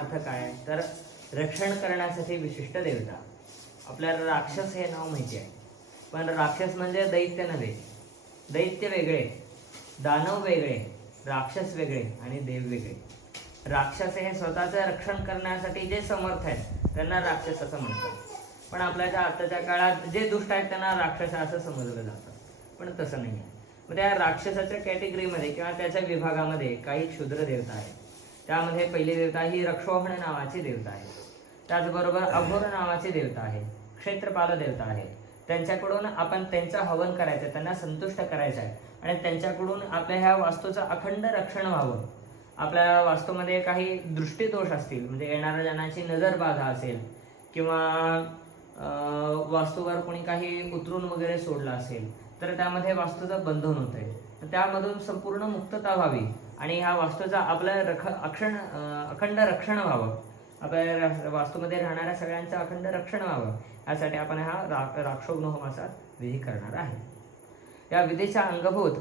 अर्थ काय? तर रक्षण करण्यासाठी विशिष्ट देवता. आपल्याला राक्षस हे नाव माहिती आहे. पण राक्षस म्हणजे दैत्य नव्हे. दैत्य वेगळे दानव वेगळे राक्षस वेगळे आणि देव वेगळे. राक्षस हे स्वतःचं रक्षण करण्यासाठी जे समर्थ आहेत त्यांना राक्षस असं म्हणतात. पण आपल्याच्या आताच्या काळात जे दुष्ट आहेत त्यांना राक्षस असं समजलं जातं. पण तसं नाही आहे मग त्या राक्षसाच्या कॅटेगरीमध्ये किंवा त्याच्या विभागामध्ये काही क्षुद्र देवता आहेत. त्यामध्ये पहिली देवता ही रक्षोहण नावाची देवता आहे. त्याचबरोबर अघोर नावाची देवता आहे क्षेत्रपाल देवता आहे. त्यांच्याकडून आपण त्यांचं हवन करायचं आहे, त्यांना संतुष्ट करायचं आहे. आणि त्यांच्याकडून आपल्या ह्या वास्तूचं अखंड रक्षण व्हावं. आपल्या वास्तूमध्ये काही दृष्टीदोष असतील म्हणजे येणाऱ्या जणांची नजर बाधा असेल किंवा वास्तूवर कोणी काही उतरून वगैरे सोडलं असेल तर त्यामध्ये वास्तूचं बंधन होत आहे त्यामधून संपूर्ण मुक्तता व्हावी. आणि ह्या वास्तूचा आपलं रख अक्षण अखंड रक्षण व्हावं. आपल्या वास्तूमध्ये राहणाऱ्या सगळ्यांचं अखंड रक्षण व्हावं. यासाठी आपण हा रा राक्षोग्न होमाचा विधी करणार आहे. या विधीच्या अंगभूत